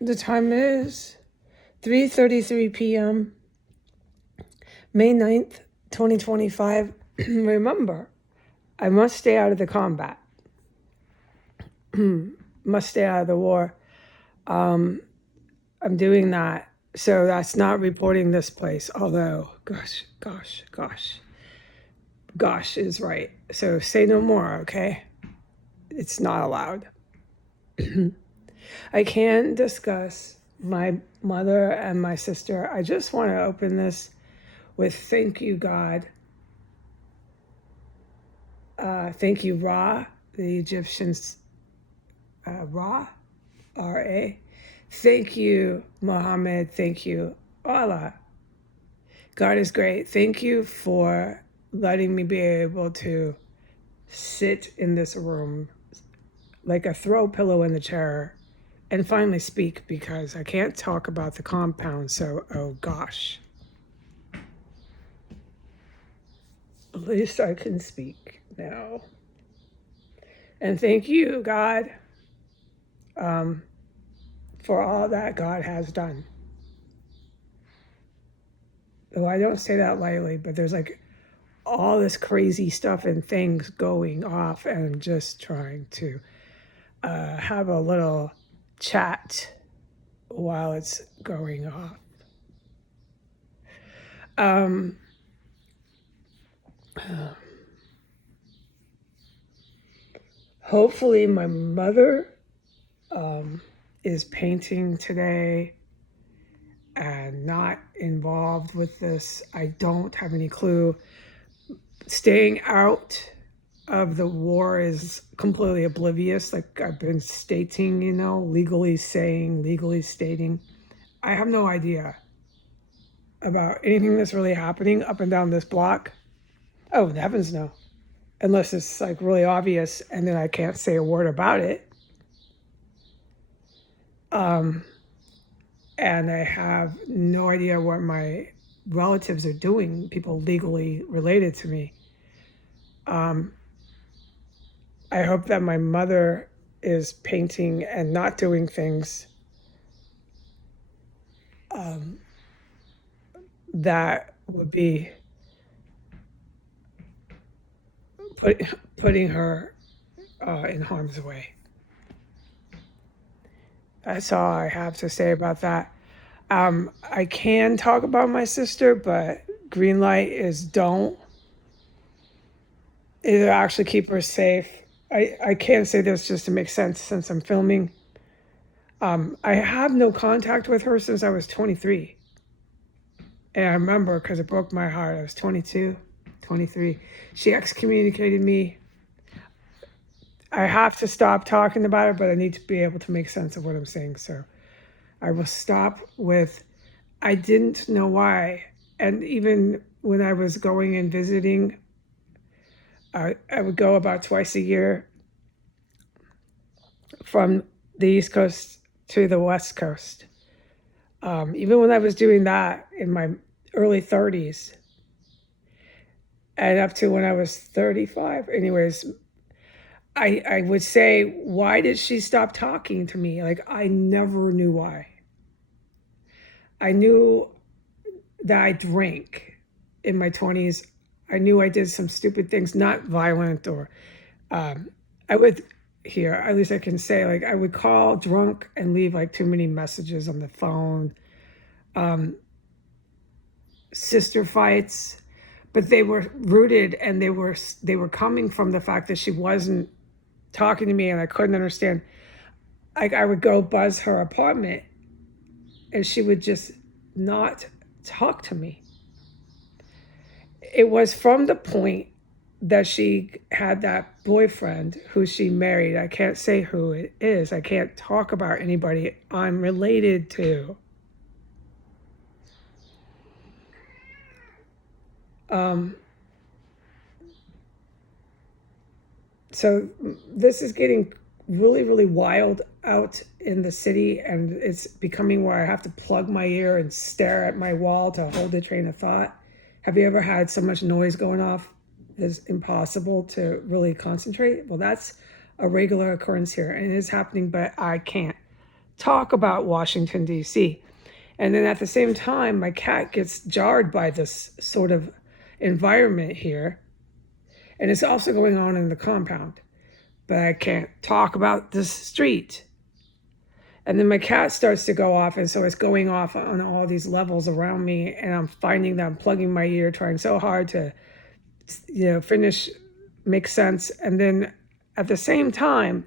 The time is 3:33 p.m., May 9th, 2025. Remember, I must stay out of the combat. Must stay out of the war. I'm doing that. So that's not reporting this place. Although, gosh is right. So say no more, okay? It's not allowed. I can discuss my mother and my sister. I just want to open this with thank you, God. Thank you, Ra, the Egyptians, Ra, R-A. Thank you, Muhammad. Thank you, Allah. God is great. Thank you for letting me be able to sit in this room like a throw pillow in the chair and finally speak, because I can't talk about the compound. So, oh gosh. At least I can speak now. And thank you, God, for all that God has done. Though I don't say that lightly, but there's like all this crazy stuff and things going off, and I'm just trying to have a little chat while it's going off. Hopefully my mother is painting today and not involved with this. I don't have any clue. Staying out of the war is completely oblivious, like I've been stating, legally stating. I have no idea about anything that's really happening up and down this block. Oh, heavens no. Unless it's like really obvious and then I can't say a word about it. And I have no idea what my relatives are doing, people legally related to me. I hope that my mother is painting and not doing things that would be putting her in harm's way. That's all I have to say about that. I can talk about my sister, but green light is don't. It'll actually keep her safe. I can't say this just to make sense since I'm filming. I have no contact with her since I was 23. And I remember because it broke my heart. I was 22, 23. She excommunicated me. I have to stop talking about it, but I need to be able to make sense of what I'm saying. So I will stop with, I didn't know why. And even when I was going and visiting, I would go about twice a year from the East Coast to the West Coast. Even when I was doing that in my early 30s and up to when I was 35, anyways, I would say, why did she stop talking to me? Like, I never knew why. I knew that I drank in my 20s. I knew I did some stupid things, not violent or, I would, here, at least I can say, like, I would call drunk and leave like too many messages on the phone. Sister fights, but they were rooted and they were coming from the fact that she wasn't talking to me and I couldn't understand. Like, I would go buzz her apartment and she would just not talk to me. It was from the point that she had that boyfriend who she married. I can't say who it is. I can't talk about anybody I'm related to. So this is getting really, really wild out in the city, and it's becoming where I have to plug my ear and stare at my wall to hold the train of thought. Have you ever had so much noise going off it's impossible to really concentrate? Well, that's a regular occurrence here, and it is happening, but I can't talk about Washington, D.C. And then at the same time, my cat gets jarred by this sort of environment here. And it's also going on in the compound. But I can't talk about this street. And then my cat starts to go off, and so it's going off on all these levels around me, and I'm finding that I'm plugging my ear, trying so hard to, finish, make sense. And then at the same time,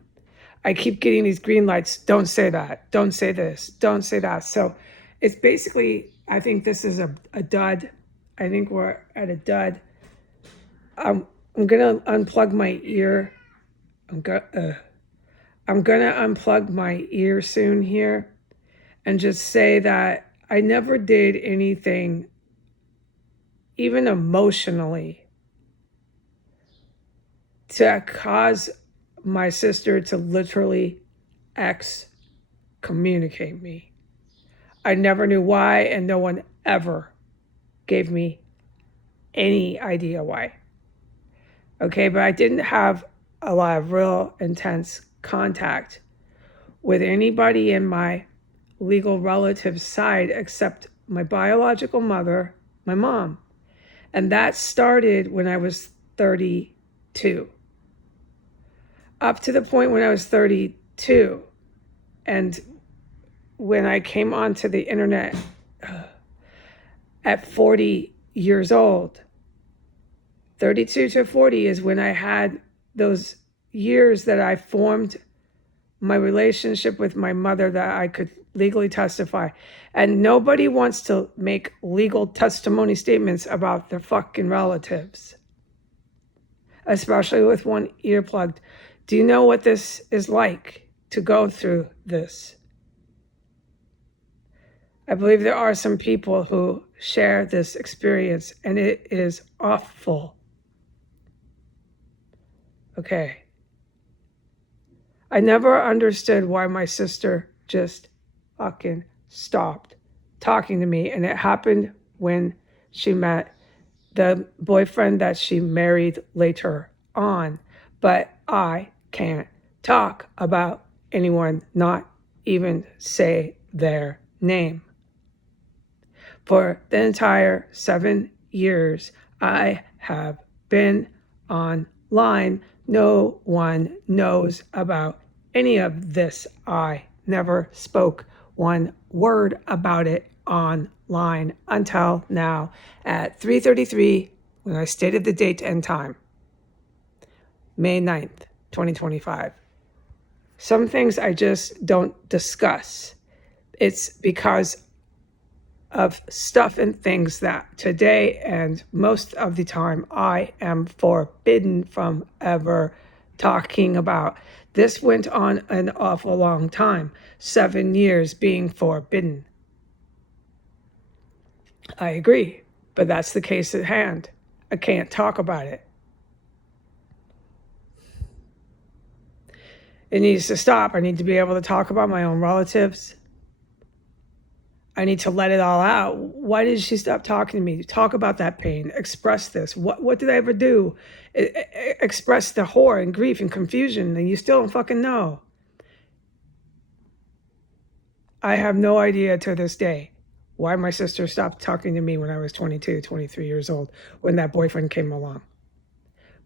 I keep getting these green lights. Don't say that. Don't say this. Don't say that. So it's basically, I think this is a dud. I think we're at a dud. I'm going to unplug my ear. I'm going to unplug my ear soon here and just say that I never did anything, even emotionally, to cause my sister to literally excommunicate me. I never knew why, and no one ever gave me any idea why. Okay, but I didn't have a lot of real intense contact with anybody in my legal relative side except my biological mother, my mom. And that started when I was 32. Up to the point when I was 32. And when I came onto the internet at 40 years old, 32 to 40 is when I had those years that I formed my relationship with my mother that I could legally testify. And nobody wants to make legal testimony statements about their fucking relatives, especially with one ear plugged. Do you know what this is like to go through this? I believe there are some people who share this experience, and it is awful. Okay. I never understood why my sister just fucking stopped talking to me. And it happened when she met the boyfriend that she married later on. But I can't talk about anyone, not even say their name. For the entire 7 years I have been online, no one knows about any of this. I never spoke one word about it online until now at 3:33 when I stated the date and time, May 9th, 2025. Some things I just don't discuss. It's because of stuff and things that today and most of the time I am forbidden from ever talking about. This went on an awful long time, 7 years being forbidden. I agree, but that's the case at hand. I can't talk about it. It needs to stop. I need to be able to talk about my own relatives. I need to let it all out. Why did she stop talking to me? Talk about that pain. Express this. What did I ever do? Express the horror and grief and confusion, and you still don't fucking know. I have no idea to this day why my sister stopped talking to me when I was 22, 23 years old, when that boyfriend came along.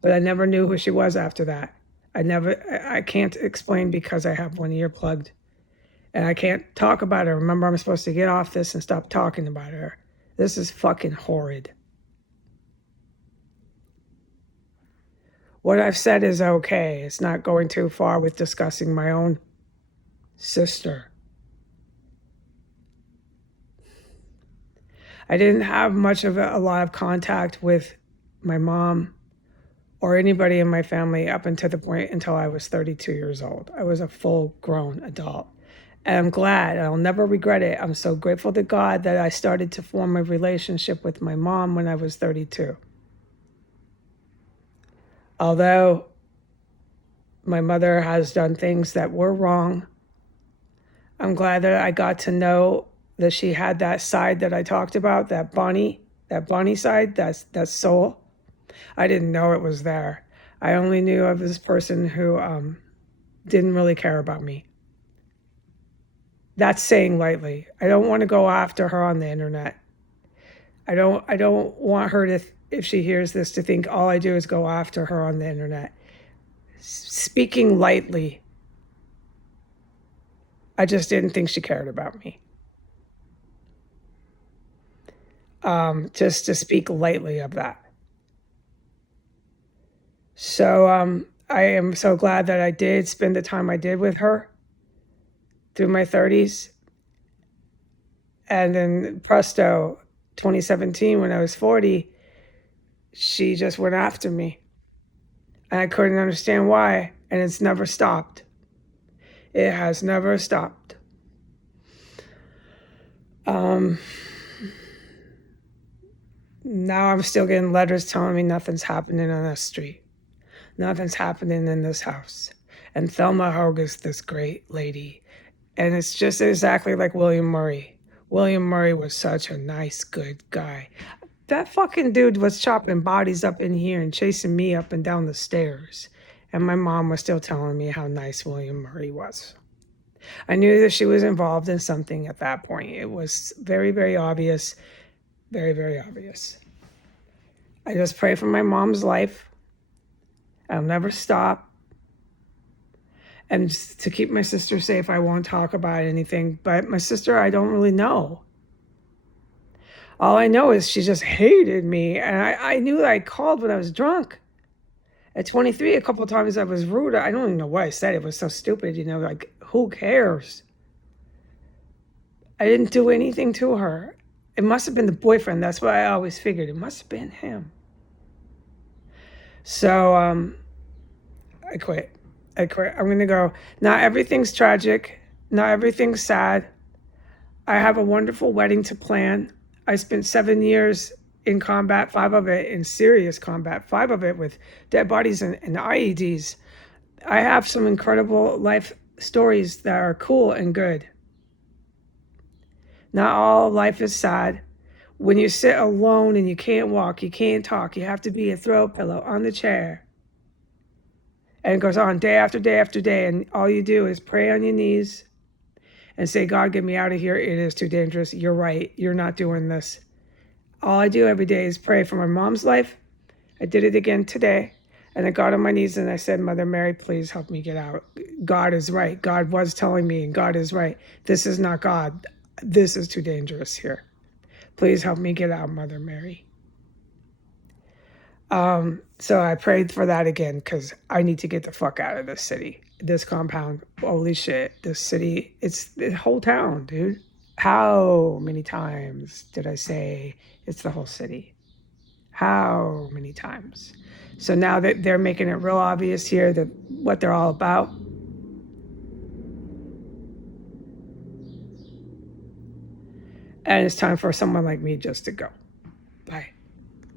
But I never knew who she was after that. I can't explain because I have one ear plugged. And I can't talk about her. Remember, I'm supposed to get off this and stop talking about her. This is fucking horrid. What I've said is okay. It's not going too far with discussing my own sister. I didn't have much of a lot of contact with my mom or anybody in my family up until the point until I was 32 years old. I was a full-grown adult. And I'm glad. I'll never regret it. I'm so grateful to God that I started to form a relationship with my mom when I was 32. Although my mother has done things that were wrong, I'm glad that I got to know that she had that side that I talked about, that Bonnie side, that soul. I didn't know it was there. I only knew of this person who didn't really care about me. That's saying lightly. I don't want to go after her on the internet. I don't want her to, if she hears this, to think all I do is go after her on the internet. Speaking lightly. I just didn't think she cared about me. Just to speak lightly of that. So I am so glad that I did spend the time I did with her through my 30s. And then presto, 2017, when I was 40, she just went after me. And I couldn't understand why. And it's never stopped. It has never stopped. Now I'm still getting letters telling me nothing's happening on this street. Nothing's happening in this house. And Thelma Hogue is this great lady. And it's just exactly like William Murray. William Murray was such a nice, good guy. That fucking dude was chopping bodies up in here and chasing me up and down the stairs. And my mom was still telling me how nice William Murray was. I knew that she was involved in something at that point. It was very, very obvious. Very, very obvious. I just pray for my mom's life. I'll never stop. And just to keep my sister safe, I won't talk about anything. But my sister, I don't really know. All I know is she just hated me. And I knew that I called when I was drunk. At 23, a couple of times I was rude. I don't even know what I said. It was so stupid, like, who cares? I didn't do anything to her. It must have been the boyfriend. That's what I always figured. It must have been him. So I quit. I'm going to go. Not everything's tragic. Not everything's sad. I have a wonderful wedding to plan. I spent 7 years in combat, 5 of it in serious combat, 5 of it with dead bodies and IEDs. I have some incredible life stories that are cool and good. Not all life is sad. When you sit alone and you can't walk, you can't talk, you have to be a throw pillow on the chair. And it goes on day after day after day. And all you do is pray on your knees and say, God, get me out of here. It is too dangerous. You're right. You're not doing this. All I do every day is pray for my mom's life. I did it again today. And I got on my knees and I said, Mother Mary, please help me get out. God is right. God was telling me, and God is right. This is not God. This is too dangerous here. Please help me get out, Mother Mary. So I prayed for that again because I need to get the fuck out of this city, this compound. Holy shit, this city, it's the whole town, dude. How many times did I say it's the whole city? How many times? So now that they're making it real obvious here that what they're all about. And it's time for someone like me just to go.